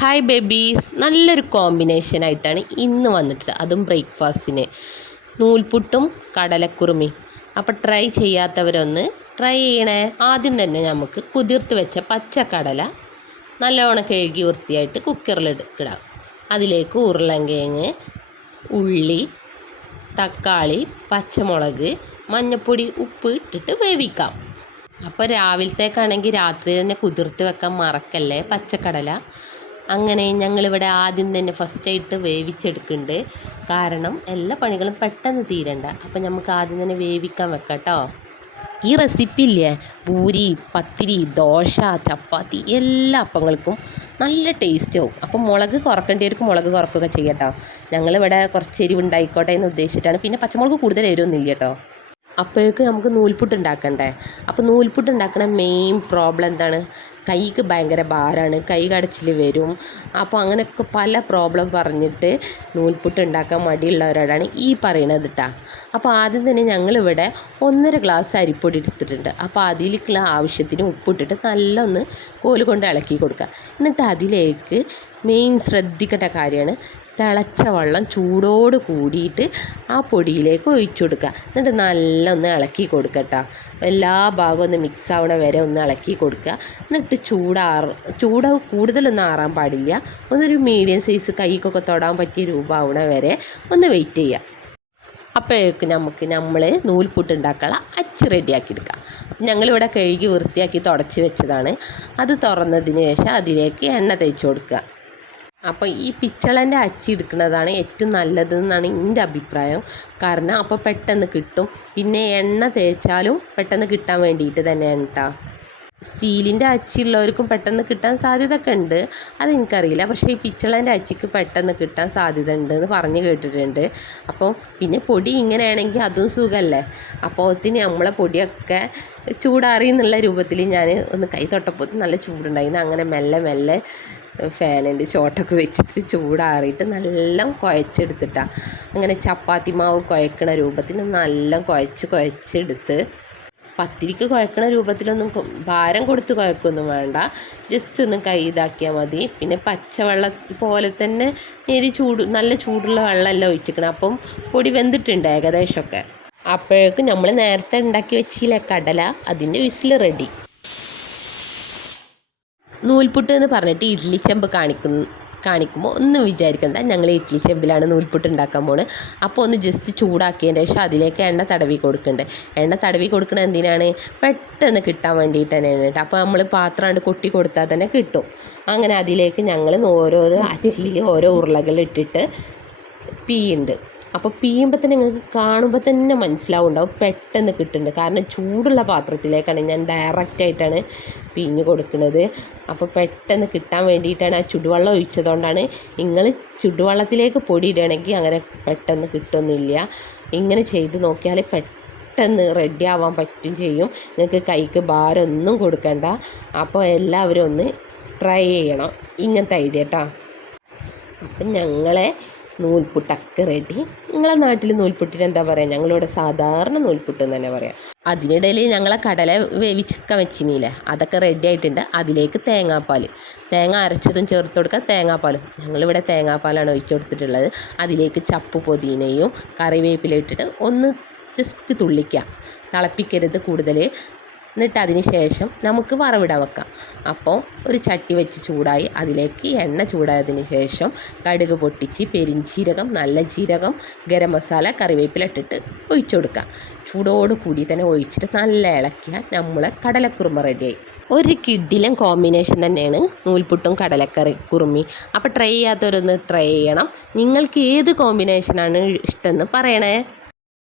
Hi babies നല്ലൊരു combination ആയിട്ടാണ് ഇന്ന് വന്നിട്ട് അതും ബ്രേക്ക്ഫാസ്റ്റിന് നൂൽപുട്ടും കടലക്കുറുമിയും. അപ്പോൾ ട്രൈ ചെയ്യാത്തവരൊന്ന് ട്രൈ ചെയ്യണേ. ആദ്യം തന്നെ നമുക്ക് കുതിർത്ത് വെച്ച പച്ചക്കടല നല്ലവണ്ണം കഴുകി വൃത്തിയായിട്ട് കുക്കറിൽ എടുക്കിടാം അതിലേക്ക് ഉരുളൻകിഴങ്ങ് ഉള്ളി തക്കാളി പച്ചമുളക് മഞ്ഞൾപ്പൊടി ഉപ്പ് ഇട്ടിട്ട് വേവിക്കാം. അപ്പോൾ രാവിലത്തേക്കാണെങ്കിൽ രാത്രി തന്നെ കുതിർത്ത് വെക്കാൻ മറക്കല്ലേ പച്ചക്കടല? അങ്ങനെ ഞങ്ങളിവിടെ ആദ്യം തന്നെ ഫസ്റ്റായിട്ട് വേവിച്ചെടുക്കുന്നുണ്ട്. കാരണം എല്ലാ പണികളും പെട്ടെന്ന് തീരണ്ട. അപ്പം നമുക്ക് ആദ്യം തന്നെ വേവിക്കാൻ വെക്കാം ഈ റെസിപ്പി ഇല്ലേ? പൂരി പത്തിരി ദോശ ചപ്പാത്തി എല്ലാ അപ്പങ്ങൾക്കും നല്ല ടേസ്റ്റ് ആവും. അപ്പം മുളക് കുറക്കേണ്ടവർക്ക് മുളക് കുറക്കുക ചെയ്യട്ടോ. ഞങ്ങളിവിടെ കുറച്ച് എരിവ് ഉണ്ടായിക്കോട്ടെ എന്ന് ഉദ്ദേശിച്ചിട്ടാണ്. പിന്നെ പച്ചമുളക് കൂടുതൽ എരിവൊന്നുമില്ല കേട്ടോ. അപ്പോഴേക്ക് നമുക്ക് നൂൽപുട്ട് ഉണ്ടാക്കണ്ടേ? അപ്പോൾ നൂൽപുട്ട് ഉണ്ടാക്കുന്ന മെയിൻ പ്രോബ്ലം എന്താണ്? കൈക്ക് ഭയങ്കര ഭാരമാണ്. കൈ കടച്ചിൽ വരും. അപ്പോൾ അങ്ങനെയൊക്കെ പല പ്രോബ്ലം പറഞ്ഞിട്ട് നൂൽപുട്ട് ഉണ്ടാക്കാൻ മടിയുള്ളവരോടാണ് ഈ പറയണത് കേട്ടോ അപ്പോൾ ആദ്യം തന്നെ ഞങ്ങളിവിടെ ഒന്നര ഗ്ലാസ് അരിപ്പൊടി എടുത്തിട്ടുണ്ട്. അപ്പോൾ അതിലേക്കുള്ള ആവശ്യത്തിന് ഉപ്പിട്ടിട്ട് നല്ല ഒന്ന് കോൽ കൊണ്ട് ഇളക്കി കൊടുക്കുക. എന്നിട്ട് അതിലേക്ക് മെയിൻ ശ്രദ്ധിക്കേണ്ട കാര്യമാണ് തിളച്ച വെള്ളം ചൂടോട് കൂടിയിട്ട് ആ പൊടിയിലേക്ക് ഒഴിച്ചു കൊടുക്കുക. എന്നിട്ട് നല്ല ഒന്ന് ഇളക്കി കൊടുക്കട്ടോ. എല്ലാ ഭാഗവും ഒന്ന് മിക്സ് ആവണ വരെ ഒന്ന് ഇളക്കി കൊടുക്കുക. എന്നിട്ട് ചൂടാറ് ചൂട് കൂടുതലൊന്നും ആറാൻ പാടില്ല. ഒന്നൊരു മീഡിയം സൈസ് കൈക്കൊക്കെ തൊടാൻ പറ്റിയ രൂപമാവണ വരെ ഒന്ന് വെയിറ്റ് ചെയ്യുക. അപ്പോഴേക്ക് നമുക്ക് നമ്മൾ നൂൽപുട്ട് ഉണ്ടാക്കാനുള്ള അച്ച് റെഡിയാക്കി എടുക്കാം. ഞങ്ങളിവിടെ കഴുകി വൃത്തിയാക്കി തുടച്ച് വെച്ചതാണ്. അത് തുറന്നതിന് ശേഷം അതിലേക്ക് എണ്ണ തേച്ച് കൊടുക്കുക. അപ്പോൾ ഈ പിച്ചളന്റെ അച്ചി എടുക്കുന്നതാണ് ഏറ്റവും നല്ലതെന്നാണ് എന്റെ അഭിപ്രായം. കാരണം അപ്പോൾ പെട്ടെന്ന് കിട്ടും. പിന്നെ എണ്ണ തേച്ചാലും പെട്ടെന്ന് കിട്ടാൻ വേണ്ടിയിട്ട് തന്നെയാണ് കേട്ടോ സ്റ്റീലിന്റെ അച്ചിയുള്ളവർക്കും പെട്ടെന്ന് കിട്ടാൻ സാധ്യത ഒക്കെ ഉണ്ട് അതെനിക്കറിയില്ല പക്ഷേ ഈ പിച്ചളന്റെ അച്ചിക്ക് പെട്ടെന്ന് കിട്ടാൻ സാധ്യത ഉണ്ട് എന്ന് പറഞ്ഞ് കേട്ടിട്ടുണ്ട്. അപ്പോൾ പിന്നെ പൊടി ഇങ്ങനെയാണെങ്കിൽ അതും സുഖമല്ലേ അപ്പോൾ ഒത്തിരി നമ്മളെ പൊടിയൊക്കെ ചൂടാറി എന്നുള്ള രൂപത്തിൽ ഞാൻ ഒന്ന് കൈ തൊട്ടപ്പോൾ നല്ല ചൂടുണ്ടായിരുന്നു. അങ്ങനെ മെല്ലെ മെല്ലെ ഫാനിന്റെ ചോട്ടൊക്കെ വെച്ചിട്ട് ചൂടാറിയിട്ട് നല്ല കുഴച്ചെടുത്തിട്ടാണ് അങ്ങനെ ചപ്പാത്തി മാവ് കുഴക്കണ രൂപത്തിൽ നല്ല കുഴച്ച് കുഴച്ചെടുത്ത് പത്തിരിക്ക് കുഴക്കണ രൂപത്തിലൊന്നും ഭാരം കൊടുത്ത് കുഴക്കൊന്നും വേണ്ട. ജസ്റ്റ് ഒന്ന് കൈ ഇതാക്കിയാൽ മതി. പിന്നെ പച്ചവെള്ളം പോലെ തന്നെ നേരി ചൂട് നല്ല ചൂടുള്ള വെള്ളമല്ല ഒഴിച്ചിക്കണം അപ്പം പൊടി വെന്തിട്ടുണ്ട് ഏകദേശമൊക്കെ. അപ്പോഴേക്കും നമ്മൾ നേരത്തെ ഉണ്ടാക്കി വെച്ചില്ലേ കടല അതിന്റെ വിസിൽ റെഡി. നൂൽപുട്ട് എന്ന് പറഞ്ഞിട്ട് ഇഡ്ഡലി ചെമ്പ് കാണിക്കുന്നു കാണിക്കുമ്പോൾ ഒന്നും വിചാരിക്കണ്ട. ഞങ്ങൾ ഇഡ്ഡലി ചെമ്പിലാണ് നൂൽപുട്ട് ഉണ്ടാക്കാൻ പോകുന്നത് അപ്പോൾ ഒന്ന് ജസ്റ്റ് ചൂടാക്കിയതിന് ശേഷം അതിലേക്ക് എണ്ണ തടവി കൊടുക്കുന്നുണ്ട് എണ്ണ തടവി കൊടുക്കുന്നത് എന്തിനാണ്? പെട്ടെന്ന് കിട്ടാൻ വേണ്ടിയിട്ട് തന്നെയാണ് കേട്ടോ. അപ്പോൾ നമ്മൾ പാത്രം കൊട്ടി കൊടുത്താൽ തന്നെ കിട്ടും. അങ്ങനെ അതിലേക്ക് ഞങ്ങൾ ഓരോരോ അച്ചിയിൽ ഓരോ ഉരുളകൾ ഇട്ടിട്ട് പീയുണ്ട്. അപ്പോൾ പീയുമ്പോൾ തന്നെ നിങ്ങൾക്ക് കാണുമ്പോൾ തന്നെ മനസ്സിലാവുണ്ടാവും. പെട്ടെന്ന് കിട്ടുന്നുണ്ട്. കാരണം ചൂടുള്ള പാത്രത്തിലേക്കാണ് ഞാൻ ഡയറക്റ്റായിട്ടാണ് പിഞ്ഞ് കൊടുക്കുന്നത്. അപ്പോൾ പെട്ടെന്ന് കിട്ടാൻ വേണ്ടിയിട്ടാണ് ആ ചുടുവെള്ളം ഒഴിച്ചതുകൊണ്ടാണ് നിങ്ങൾ ചുടുവെള്ളത്തിലേക്ക് പൊടി ഇടുകയാണെങ്കിൽ അങ്ങനെ പെട്ടെന്ന് കിട്ടുന്നില്ല ഇങ്ങനെ ചെയ്ത് നോക്കിയാൽ പെട്ടെന്ന് റെഡി ആവാൻ പറ്റും ചെയ്യും. നിങ്ങൾക്ക് കൈക്ക് ഭാരമൊന്നും കൊടുക്കണ്ട. അപ്പോൾ എല്ലാവരും ഒന്ന് ട്രൈ ചെയ്യണം. ഇങ്ങനത്തെ ഐഡിയ കേട്ടോ അപ്പം ഞങ്ങളെ നൂൽപുട്ടൊക്കെ റെഡി നിങ്ങളെ നാട്ടിൽ നൂൽപുട്ടിന് എന്താ പറയുക ഞങ്ങളിവിടെ സാധാരണ നൂൽപുട്ട് എന്ന് തന്നെ പറയാം. അതിനിടയിൽ ഞങ്ങളെ കടല വേവിച്ചൊക്കെ വെച്ചിനില്ലേ? അതൊക്കെ റെഡി ആയിട്ടുണ്ട്. അതിലേക്ക് തേങ്ങാപ്പാൽ തേങ്ങ അരച്ചതും ചേർത്ത് കൊടുക്കുക. തേങ്ങാപ്പാലും. ഞങ്ങളിവിടെ തേങ്ങാപ്പാലാണ് ഒഴിച്ചു കൊടുത്തിട്ടുള്ളത്. അതിലേക്ക് ചപ്പ് പൊതിനയും കറിവേപ്പില ഇട്ടിട്ട് ഒന്ന് ജസ്റ്റ് തുള്ളിക്കുക. തിളപ്പിക്കരുത് കൂടുതൽ എന്നിട്ട് അതിന് ശേഷം നമുക്ക് വറവിടാൻ വെക്കാം. അപ്പോൾ ഒരു ചട്ടി വെച്ച് ചൂടായി അതിലേക്ക് എണ്ണ ചൂടായതിന് ശേഷം കടുക് പൊട്ടിച്ച് പെരിഞ്ചീരകം നല്ല ജീരകം ഗരം മസാല കറിവേപ്പില ഇട്ടിട്ട് ഒഴിച്ചു കൊടുക്കുക ചൂടോട് കൂടി തന്നെ ഒഴിച്ചിട്ട് നല്ല ഇളക്കിയ നമ്മളെ കടലക്കുറുമ റെഡിയായി. ഒരു കിഡിലും കോമ്പിനേഷൻ തന്നെയാണ് നൂൽപുട്ടും കടലക്കറി കുറുമി. അപ്പോൾ ട്രൈ ചെയ്യാത്തവരൊന്ന് ട്രൈ ചെയ്യണം. നിങ്ങൾക്ക് ഏത് കോമ്പിനേഷനാണ് ഇഷ്ടമെന്ന് പറയണേ.